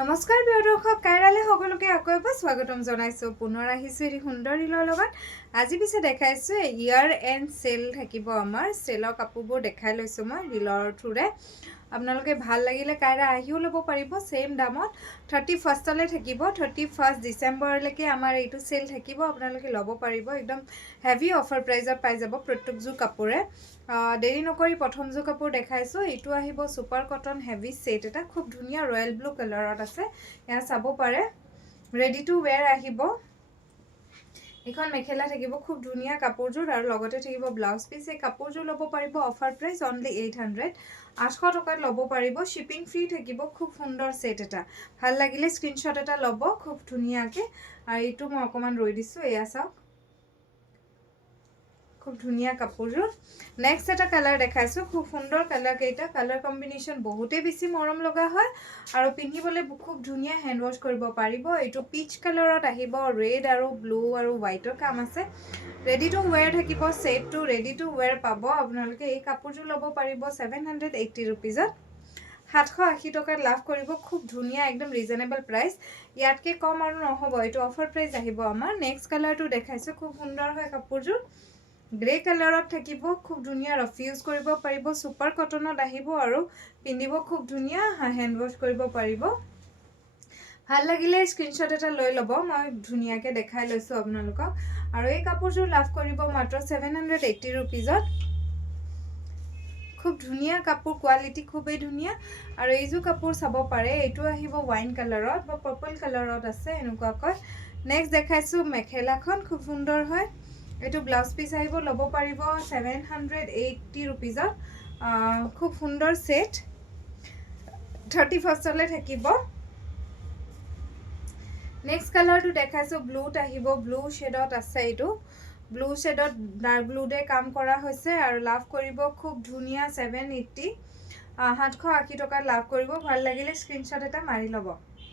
নমস্কাৰ প্ৰিয় দৰ্শক, কাইৰালে সকলোকে আকৌ এবাৰ স্বাগতম জনাইছোঁ। পুনৰ আহিছোঁ এটি সুন্দৰ ৰীলৰ লগত। আজি পিছে দেখাইছোঁ ইয়াৰ এণ্ড চেল থাকিব। আমাৰ চেলৰ কাপোৰবোৰ দেখাই লৈছোঁ মই ৰীলৰ থ্ৰুৰে। আপোনালোকে ভাল লাগিলে কাইৰা আহিও ল'ব পাৰিব ছেইম দামত। 31লে থাকিব, 31 ডিচেম্বৰলৈকে আমাৰ এইটো চেল থাকিব। আপোনালোকে ল'ব পাৰিব, একদম হেভি অফাৰ প্ৰাইজত পাই যাব প্ৰত্যেকযোৰ কাপোৰে। দেৰি নকৰি প্ৰথমযোৰ কাপোৰ দেখাইছোঁ। এইটো আহিব ছুপাৰ কটন হেভি ছেট এটা, খুব ধুনীয়া ৰয়েল ব্লু কালাৰত আছে। এয়া চাব পাৰে, ৰেডি টু ৱেৰ আহিব। এইখন মেখেলা থাকিব, খুব ধুনীয়া কাপোৰযোৰ আৰু লগতে থাকিব ব্লাউজ পিচ। এই কাপোৰযোৰ ল'ব পাৰিব অফাৰ প্ৰাইচ অনলি 800, 800 টকাত ল'ব পাৰিব। শ্বিপিং ফ্ৰী থাকিব। খুব সুন্দৰ ছেট এটা, ভাল লাগিলে স্ক্ৰীনশ্বট এটা ল'ব খুব ধুনীয়াকৈ। আৰু এইটো মই অকণমান ৰৈ দিছোঁ, এয়া চাওক খুব ধুনীয়া কাপোৰযোৰ। নেক্সট এটা কালাৰ দেখাইছোঁ, খুব সুন্দৰ কালাৰ কেইটা। কালাৰ কম্বিনেশ্যন বহুতেই বেছি মৰম লগা হয় আৰু পিন্ধিবলৈ খুব ধুনীয়া হেণ্ড ৱাছ কৰিব পাৰিব। এইটো পিচ কালাৰত আহিব, ৰেড আৰু ব্লু আৰু হোৱাইটৰ কাম আছে। ৰেডি টু ৱেৰ থাকিব, ছেটটো ৰেডি টু ৱেৰ পাব। আপোনালোকে এই কাপোৰযোৰ ল'ব পাৰিব 780 ৰুপিজত, 780 টকাত লাভ কৰিব। খুব ধুনীয়া, একদম ৰিজনেবল প্ৰাইচ, ইয়াতকৈ কম আৰু নহ'ব। এইটো অফাৰ প্ৰাইচ আহিব আমাৰ। নেক্সট কালাৰটো দেখাইছোঁ, খুব সুন্দৰ হয় কাপোৰযোৰ। গ্ৰে কালাৰত থাকিব, খুব ধুনীয়া ৰাফ ইউজ কৰিব পাৰিব। ছুপাৰ কটনত আহিব আৰু পিন্ধিব খুব ধুনীয়া, হেণ্ড ৱাছ কৰিব পাৰিব। ভাল লাগিলে স্ক্ৰীনশ্বট এটা লৈ ল'ব, মই ধুনীয়াকৈ দেখাই লৈছোঁ আপোনালোকক। আৰু এই কাপোৰযোৰ লাভ কৰিব মাত্ৰ 780 ৰুপিজত। খুব ধুনীয়া কাপোৰ, কোৱালিটি খুবেই ধুনীয়া। আৰু এইযোৰ কাপোৰ চাব পাৰে, এইটো আহিব ৱাইন কালাৰত বা পাৰ্পল কালাৰত আছে এনেকুৱাকৈ। নেক্সট দেখাইছোঁ মেখেলাখন, খুব সুন্দৰ হয়। এইটো ব্লাউজ পিচ আহিব, ল'ব পাৰিব 780 ৰুপিজত। খুব সুন্দৰ ছেট, 31লে থাকিব। নেক্সট কালাৰটো দেখাইছোঁ, ব্লুত আহিব, ব্লু শ্বেডত আছে। এইটো ব্লু শ্বেডত ডাৰ্ক ব্লুতে কাম কৰা হৈছে আৰু লাভ কৰিব খুব ধুনীয়া 780, 780 টকাত লাভ কৰিব। ভাল লাগিলে স্ক্ৰীনশ্বট এটা মাৰি ল'ব।